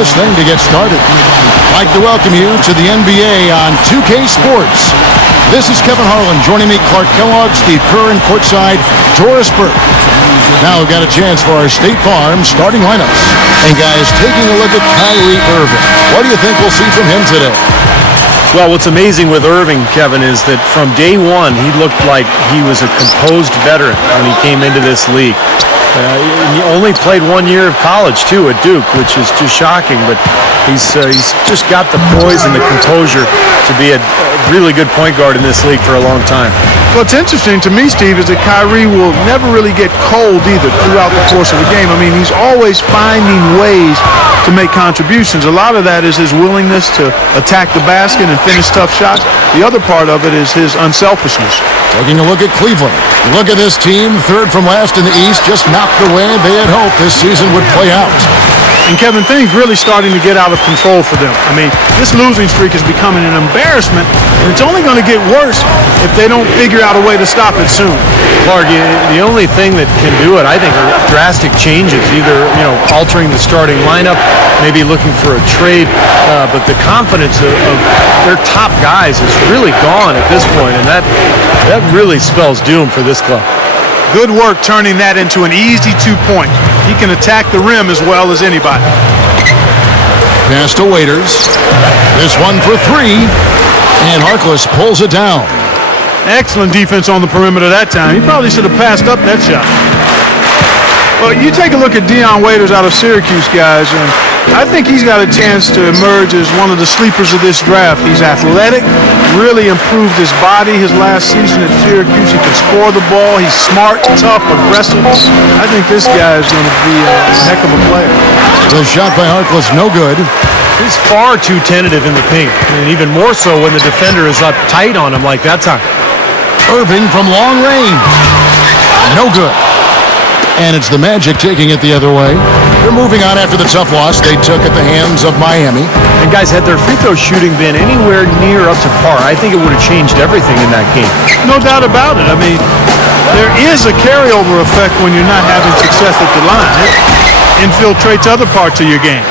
this thing to get started. I'd like to welcome you to the NBA on 2K Sports. This is Kevin Harlan. Joining me, Clark Kellogg, Steve Kerr, and courtside, Doris Burke. Now we've got a chance for our State Farm starting lineups. And guys, taking a look at Kyrie Irving. What do you think we'll see from him today? Well, what's amazing with Irving, Kevin, is that from day one, he looked like he was a composed veteran when he came into this league. He only played 1 year of college, too, at Duke, which is just shocking. But he's just got the poise and the composure to be a really good point guard in this league for a long time. What's interesting to me, Steve, is that Kyrie will never really get cold either throughout the course of a game. I mean, he's always finding ways to make contributions. A lot of that is his willingness to attack the basket and finish tough shots. The other part of it is his unselfishness. Taking a look at Cleveland. Look at this team, third from last in the East, just knocked the way they had hoped this season would play out. And Kevin, things really starting to get out of control for them. I mean, this losing streak is becoming an embarrassment, and it's only going to get worse if they don't figure out a way to stop it soon. Clark, the only thing that can do it, I think, are drastic changes, either, altering the starting lineup, maybe looking for a trade, but the confidence of their top guys is really gone at this point, and that really spells doom for this club. Good work turning that into an easy 2-point. He can attack the rim as well as anybody. Pass to Waiters. This one for three. And Harkless pulls it down. Excellent defense on the perimeter that time. He probably should have passed up that shot. Well, you take a look at Dion Waiters out of Syracuse, guys, and I think he's got a chance to emerge as one of the sleepers of this draft. He's athletic, really improved his body his last season at Syracuse. He can score the ball. He's smart, tough, aggressive. I think this guy is going to be a heck of a player. The shot by Harkless, no good. He's far too tentative in the paint, and even more so when the defender is up tight on him like that time. Irving from long range. No good. And it's the Magic taking it the other way. They're moving on after the tough loss they took at the hands of Miami. And guys, had their free throw shooting been anywhere near up to par, I think it would have changed everything in that game. No doubt about it. I mean, there is a carryover effect when you're not having success at the line. It infiltrates other parts of your game.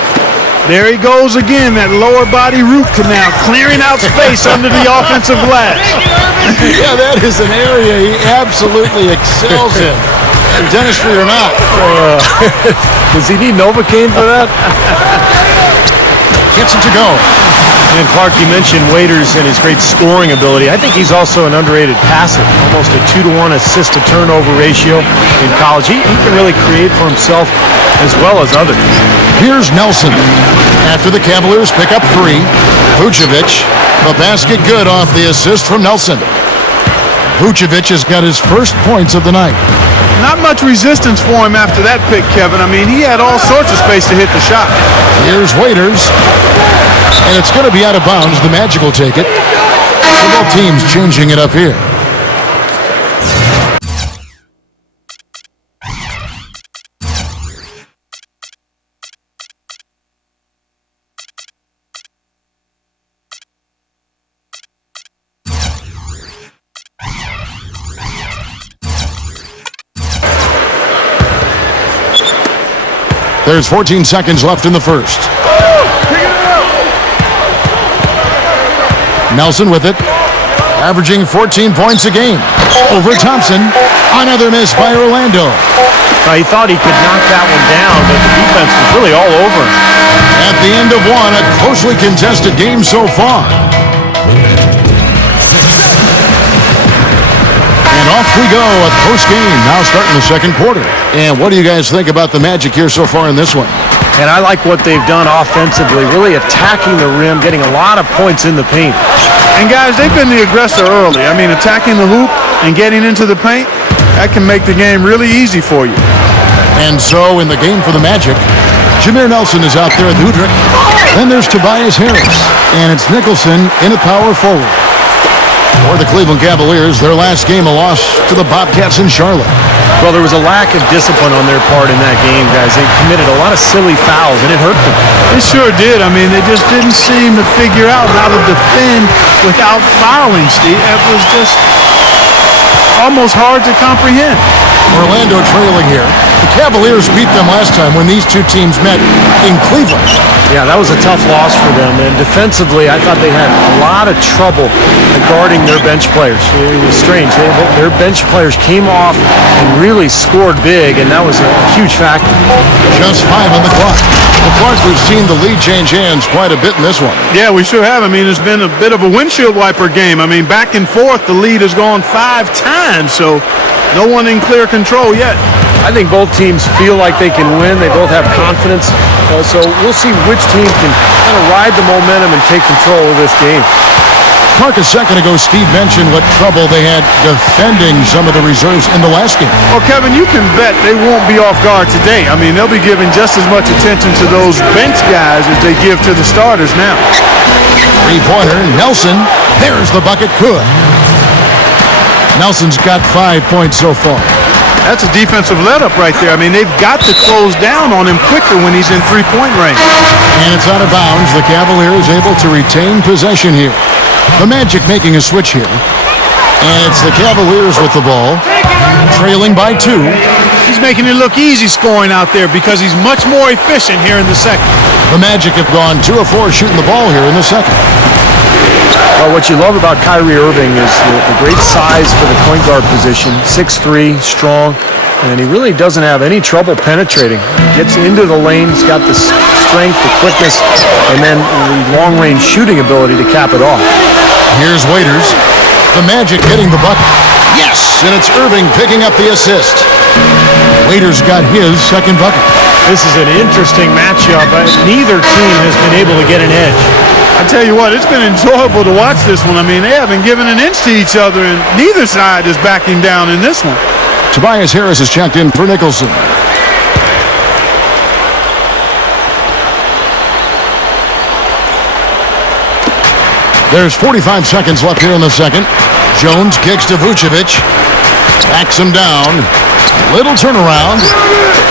There he goes again, that lower body root canal, clearing out space under the offensive glass. Yeah, that is an area he absolutely excels in. Dentistry or not. Does he need Novocaine for that? Gets it to go. And Clark, you mentioned Waiters and his great scoring ability. I think he's also an underrated passer. Almost a 2-to-1 assist-to-turnover ratio in college. He can really create for himself as well as others. Here's Nelson. After the Cavaliers pick up three, Vucevic, the basket good off the assist from Nelson. Vucevic has got his first points of the night. Not much resistance for him after that pick, Kevin. I mean, he had all sorts of space to hit the shot. Here's Waiters. And it's going to be out of bounds. The Magic will take it. So both teams changing it up here. There's 14 seconds left in the first. Nelson with it, averaging 14 points a game. Over Thompson, another miss by Orlando. He thought he could knock that one down, but the defense was really all over him. At the end of one, a closely contested game so far. And off we go at post-game, now starting the second quarter. And what do you guys think about the Magic here so far in this one? And I like what they've done offensively, really attacking the rim, getting a lot of points in the paint. And guys, they've been the aggressor early. I mean, attacking the hoop and getting into the paint, that can make the game really easy for you. And so in the game for the Magic, Jameer Nelson is out there at Udrich. Then there's Tobias Harris. And it's Nicholson in a power forward. For the Cleveland Cavaliers, their last game a loss to the Bobcats in Charlotte. Well, there was a lack of discipline on their part in that game, guys. They committed a lot of silly fouls, and it hurt them. It sure did. I mean, they just didn't seem to figure out how to defend without fouling, Steve. It was just almost hard to comprehend. Orlando trailing here. The Cavaliers beat them last time when these two teams met in Cleveland. Yeah, that was a tough loss for them. And defensively, I thought they had a lot of trouble guarding their bench players. It was strange. Their bench players came off and really scored big, and that was a huge factor. Just 5 on the clock. Well, Clark, we've seen the lead change hands quite a bit in this one. Yeah, we sure have. I mean, it's been a bit of a windshield wiper game. I mean, back and forth, the lead has gone 5 times, so no one in clear control yet. I think both teams feel like they can win. They both have confidence. So we'll see which team can kind of ride the momentum and take control of this game. Clark, a second ago, Steve mentioned what trouble they had defending some of the reserves in the last game. Well, Kevin, you can bet they won't be off guard today. I mean, they'll be giving just as much attention to those bench guys as they give to the starters now. Three-pointer, Nelson. There's the bucket. Good. Nelson's got 5 points so far. That's a defensive let-up right there. I mean, they've got to close down on him quicker when he's in three-point range. And it's out of bounds. The Cavaliers able to retain possession here. The Magic making a switch here. And it's the Cavaliers with the ball, trailing by 2. He's making it look easy scoring out there because he's much more efficient here in the second. The Magic have gone 2 of 4 shooting the ball here in the second. Well, what you love about Kyrie Irving is the great size for the point guard position. 6'3", strong, and he really doesn't have any trouble penetrating. He gets into the lane, he's got the strength, the quickness, and then the long-range shooting ability to cap it off. Here's Waiters. The Magic hitting the bucket. Yes, and it's Irving picking up the assist. Waiters got his second bucket. This is an interesting matchup. Neither team has been able to get an edge. I tell you what, it's been enjoyable to watch this one. I mean, they haven't given an inch to each other, and neither side is backing down in this one. Tobias Harris has checked in for Nicholson. There's 45 seconds left here in the second. Jones kicks to Vucevic. Backs him down. Little turnaround.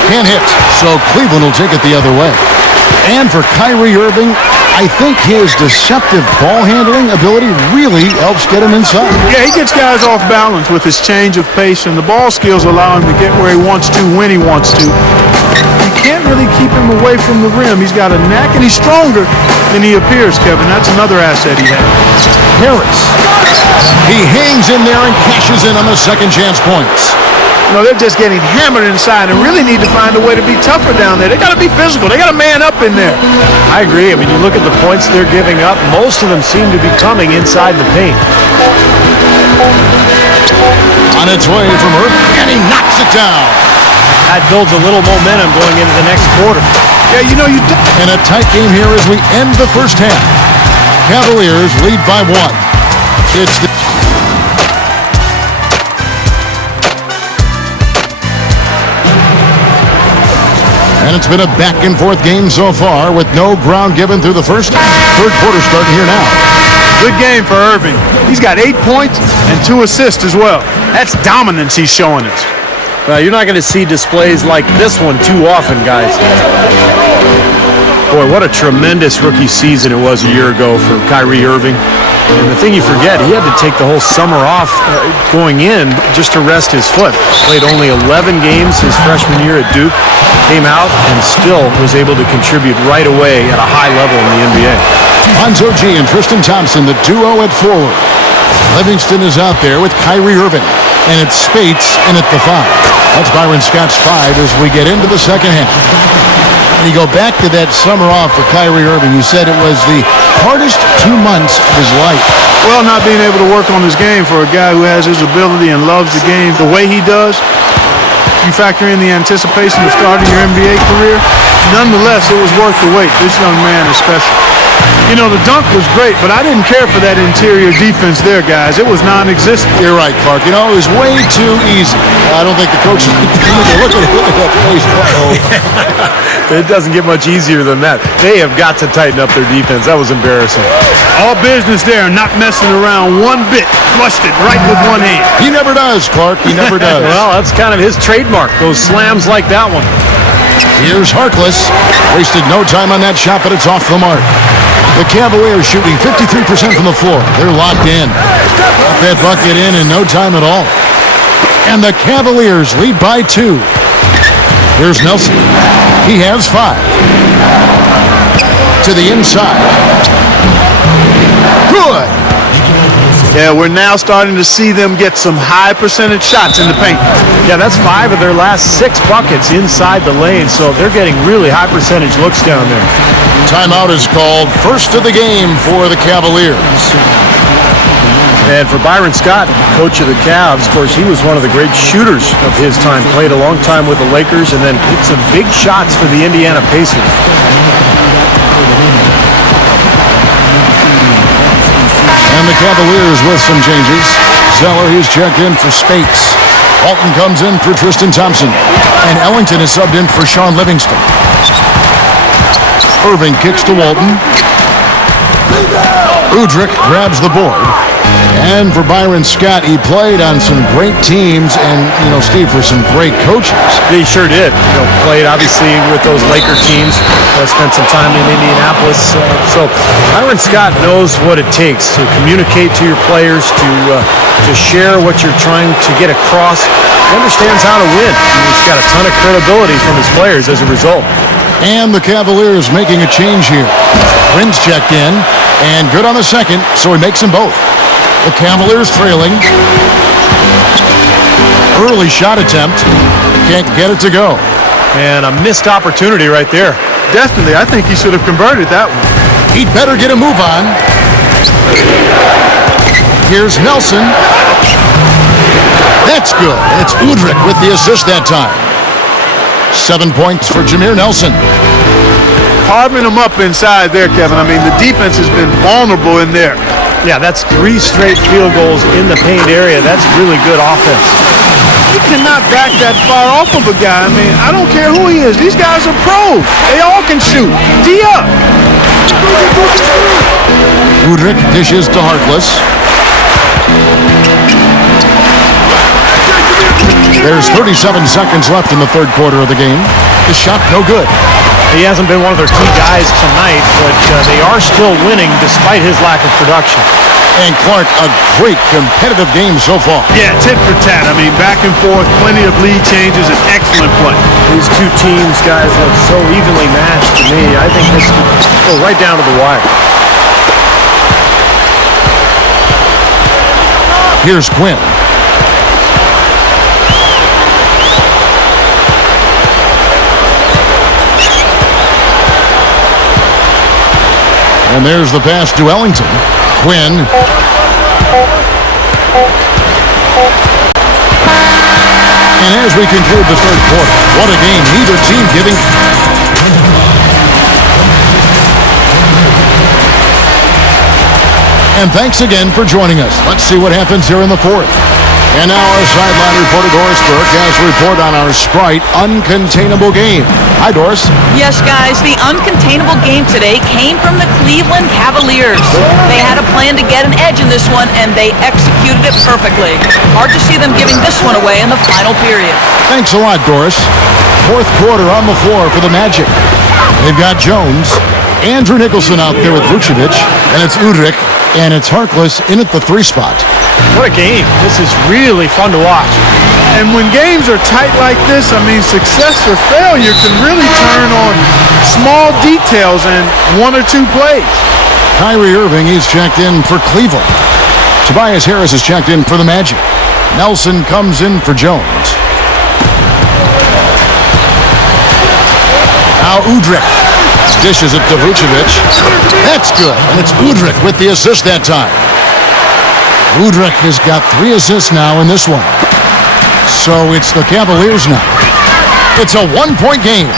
Can't hit. So Cleveland will take it the other way. And for Kyrie Irving, I think his deceptive ball handling ability really helps get him inside. Yeah, he gets guys off balance with his change of pace, and the ball skills allow him to get where he wants to when he wants to. You can't really keep him away from the rim. He's got a knack, and he's stronger than he appears, Kevin. That's another asset he has. Harris. He hangs in there and cashes in on the second chance points. You know, they're just getting hammered inside and really need to find a way to be tougher down there. They got to be physical. They got to man up in there. I agree. I mean, you look at the points they're giving up, most of them seem to be coming inside the paint. On its way from Irving, and he knocks it down. That builds a little momentum going into the next quarter. Yeah, you know, And a tight game here as we end the first half. Cavaliers lead by 1. It's the And it's been a back-and-forth game so far with no ground given through the first. Third quarter starting here now. good game for Irving. He's got 8 points and 2 assists as well. That's dominance he's showing us. Well, you're not going to see displays like this one too often, guys. Boy, what a tremendous rookie season it was a year ago for Kyrie Irving. And the thing you forget, he had to take the whole summer off going in just to rest his foot. Played only 11 games his freshman year at Duke. Came out and still was able to contribute right away at a high level in the NBA. Lonzo G and Tristan Thompson, the duo at forward. Livingston is out there with Kyrie Irving. And it's Spates in at the 5. That's Byron Scott's 5 as we get into the second half. And you go back to that summer off for Kyrie Irving. You said it was the hardest 2 months of his life. Well, not being able to work on his game for a guy who has his ability and loves the game the way he does. You factor in the anticipation of starting your NBA career. Nonetheless, it was worth the wait. This young man is special. You know, the dunk was great, but I didn't care for that interior defense there, guys. It was non-existent. You're right, Clark. You know, it was way too easy. I don't think the coaches look at that place. It doesn't get much easier than that. They have got to tighten up their defense. That was embarrassing. All business there, not messing around one bit. Flushed it right with one hand. He never does, Clark. He never does. Well, that's kind of his trademark, those slams like that one. Here's Harkless. Wasted no time on that shot, but it's off the mark. The Cavaliers shooting 53% from the floor. They're locked in. Got that bucket in no time at all. And the Cavaliers lead by 2. Here's Nelson. He has 5. to the inside. Good. Yeah, we're now starting to see them get some high percentage shots in the paint. Yeah, that's 5 of their last 6 buckets inside the lane, so they're getting really high percentage looks down there. Timeout is called. First of the game for the Cavaliers. And for Byron Scott, coach of the Cavs, of course, he was one of the great shooters of his time. Played a long time with the Lakers and then hit some big shots for the Indiana Pacers. And the Cavaliers with some changes. Zeller, he's checked in for Spates. Walton comes in for Tristan Thompson. And Ellington is subbed in for Sean Livingston. Irving kicks to Walton. Udrich grabs the board. And for Byron Scott, he played on some great teams and, Steve, for some great coaches. He sure did. Played, obviously, with those Laker teams. Spent some time in Indianapolis. So Byron Scott knows what it takes to communicate to your players, to share what you're trying to get across. He understands how to win. He's got a ton of credibility from his players as a result. And the Cavaliers making a change here. Prince checked in, and good on the second, so he makes them both. The Cavaliers trailing. Early shot attempt. Can't get it to go. And a missed opportunity right there. Definitely, I think he should have converted that one. He'd better get a move on. Here's Nelson. That's good. And it's Udrich with the assist that time. 7 points for Jameer Nelson. Carving them up inside there, Kevin. I mean, the defense has been vulnerable in there. Yeah, that's 3 straight field goals in the paint area. That's really good offense. You cannot back that far off of a guy. I mean, I don't care who he is. These guys are pros. They all can shoot. D up. Udrich dishes to Harkless. There's 37 seconds left in the third quarter of the game. The shot no good. He hasn't been one of their key guys tonight, but they are still winning despite his lack of production. And Clark, a great competitive game so far. Yeah, tit for tat. I mean, back and forth, plenty of lead changes, and excellent play. These two teams, guys, look so evenly matched to me. I think this could go right down to the wire. Here's Quinn. And there's the pass to Ellington. Quinn. And as we conclude the third quarter, what a game. Neither team giving. And thanks again for joining us. Let's see what happens here in the fourth. And now our sideline reporter, Doris Burke, has a report on our Sprite Uncontainable game. Hi, Doris. Yes, guys, the uncontainable game today came from the Cleveland Cavaliers. They had a plan to get an edge in this one, and they executed it perfectly. Hard to see them giving this one away in the final period. Thanks a lot, Doris. Fourth quarter on the floor for the Magic. They've got Jones, Andrew Nicholson out there with Vucevic, and it's Udrich, and it's Harkless in at the 3 spot. What a game. This is really fun to watch. And when games are tight like this, I mean, success or failure can really turn on small details and 1 or 2 plays. Kyrie Irving is checked in for Cleveland. Tobias Harris is checked in for the Magic. Nelson comes in for Jones. Now Udrich dishes it to Vucevic. That's good, and it's Udrich with the assist that time. Udrich has got 3 assists now in this one. So it's the Cavaliers now. It's a 1-point game.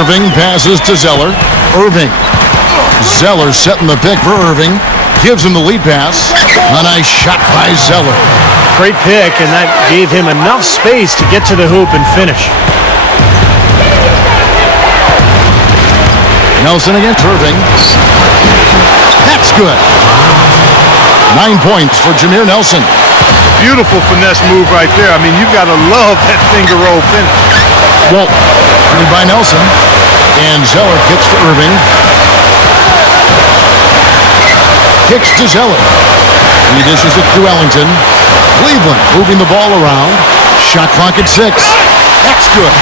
Irving passes to Zeller. Irving. Zeller setting the pick for Irving. Gives him the lead pass. A nice shot by Zeller. Great pick, and that gave him enough space to get to the hoop and finish. Nelson against Irving. That's good. 9 points for Jameer Nelson. Beautiful finesse move right there. I mean, you've got to love that finger roll finish. Well, running by Nelson. And Zeller kicks to Irving. Kicks to Zeller. He dishes it to Ellington. Cleveland moving the ball around. Shot clock at 6. That's good.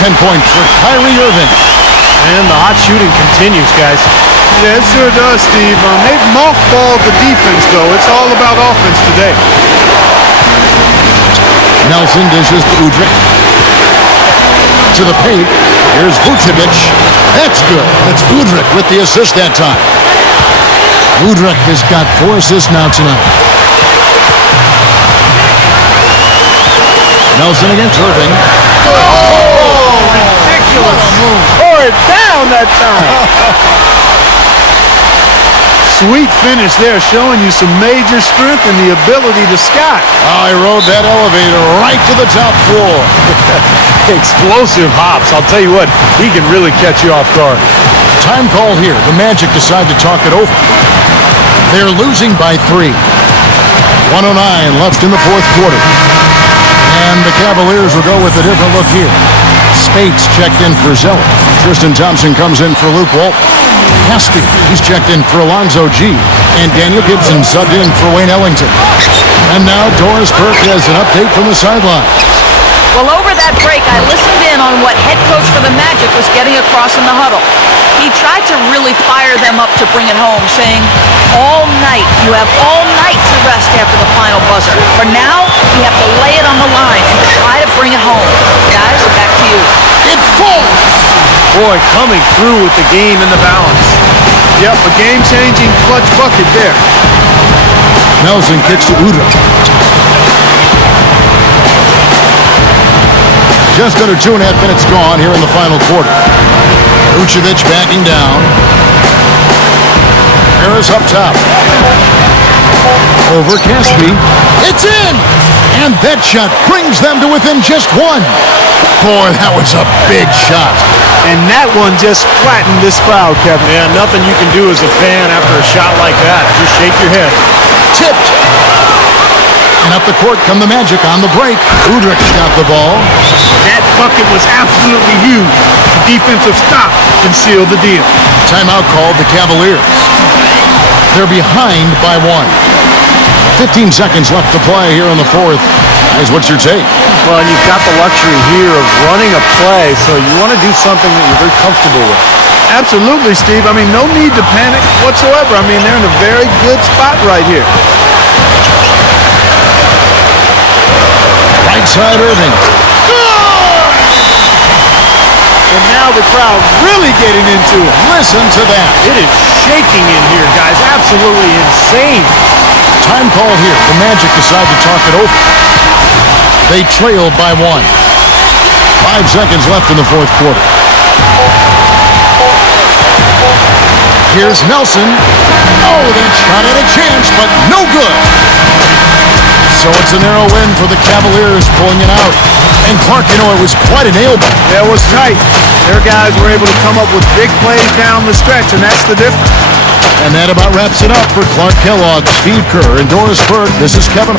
10 points for Kyrie Irving. And the hot shooting continues, guys. Yeah, it sure does, Steve. They've mothballed the defense, though. It's all about offense today. Nelson dishes to Udrih. To the paint. Here's Vucevic. That's good. That's Udrih with the assist that time. Udrih has got 4 assists now tonight. Nelson against Irving. Oh, ridiculous. Tore it down that time. Sweet finish there, showing you some major strength and the ability to sky. I rode that elevator right to the top floor. Explosive hops. I'll tell you what, he can really catch you off guard. Time call here. The Magic decide to talk it over. They're losing by 3. 1:09 left in the fourth quarter. And the Cavaliers will go with a different look here. Spates checked in for Zeller. Tristan Thompson comes in for Luke Walton. Caspi, he's checked in for Alonzo G. And Daniel Gibson subbed in for Wayne Ellington. And now Doris Burke has an update from the sideline. Well, over that break, I listened in on what head coach for the Magic was getting across in the huddle. He tried to really fire them up to bring it home, saying, all night, you have all night to rest after the final buzzer. For now, you have to lay it on the line and try to bring it home. Guys, back to you. It falls! Boy, coming through with the game in the balance. Yep, a game-changing clutch bucket there. Nelson kicks to Udrih. Just under 2.5 minutes gone here in the final quarter. Vucevic backing down. Harris up top. Over Caspi. It's in! And that shot brings them to within just 1. Boy, that was a big shot. And that one just flattened this crowd, Kevin. Yeah, nothing you can do as a fan after a shot like that. Just shake your head. Tipped. And up the court come the Magic on the break. Udrich's got the ball. That bucket was absolutely huge. The defensive stop can seal the deal. Timeout called the Cavaliers. They're behind by 1. 15 seconds left to play here in the fourth. Guys, what's your take? Well, and you've got the luxury here of running a play, so you want to do something that you're very comfortable with. Absolutely, Steve. I mean, no need to panic whatsoever. I mean, they're in a very good spot right here. Right side Irving. And now the crowd really getting into it. Listen to that. It is shaking in here, guys. Absolutely insane. Time call here. The Magic decide to talk it over. They trail by 1. 5 seconds left in the fourth quarter. Here's Nelson. Oh, that shot had a chance, but no good. So it's a narrow win for the Cavaliers, pulling it out. And Clark, you know, it was quite a nail-biter. Yeah, it was tight. Their guys were able to come up with big plays down the stretch, and that's the difference. And that about wraps it up for Clark Kellogg, Steve Kerr, and Doris Burke. This is Kevin.